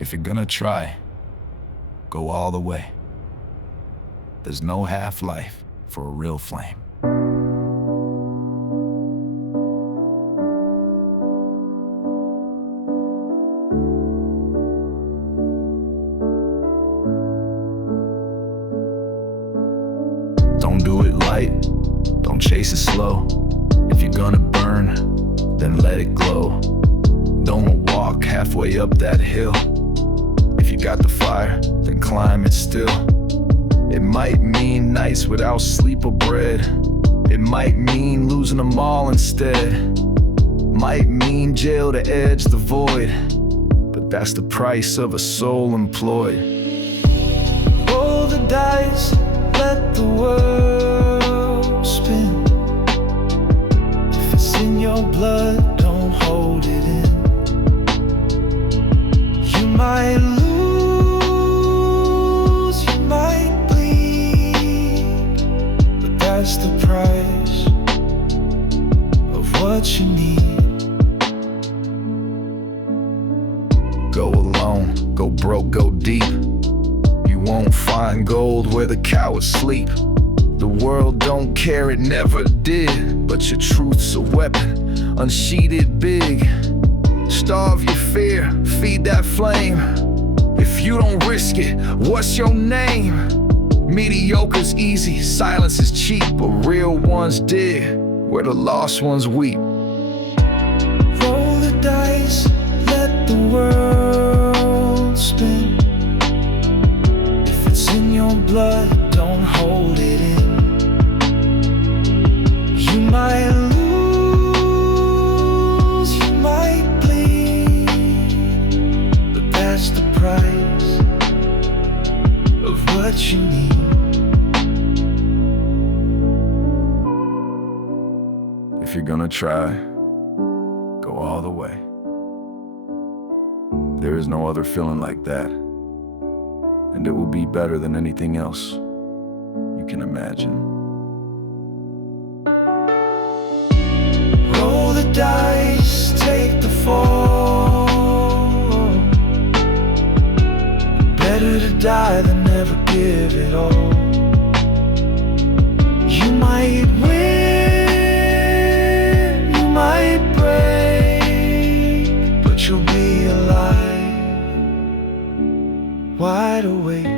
If you're gonna try, go all the way. There's no half-life for a real flame. Don't do it light, don't chase it slow. If you're gonna burn, then let it glow. Don't walk halfway up that hill. If you got the fire, then climb it still. It might mean nights without sleep or bread. It might mean losing them all instead. Might mean jail to edge the void. But that's the price of a soul employed. Roll the dice, let the world spin. If it's in your blood, don't hold it in. You might lose, you might bleed, but that's the price of what you need. Go alone, go broke, go deep. You won't find gold where the cowards sleep. The world don't care, it never did. But your truth's a weapon, unsheath it big. Starve your fear, feed that flame. If you don't risk it, what's your name? Mediocre's easy, silence is cheap, but real ones dig where the lost ones weep. Roll the dice, let the world spin. If it's in your blood, don't hold it in. You might lose, you might bleed, but that's the price of what you need. If you're gonna try, go all the way. There is no other feeling like that, and it will be better than anything else you can imagine. Roll the dice, take the fall. Better to die than never give it all. You might win, you might break, but you'll be alive, wide awake.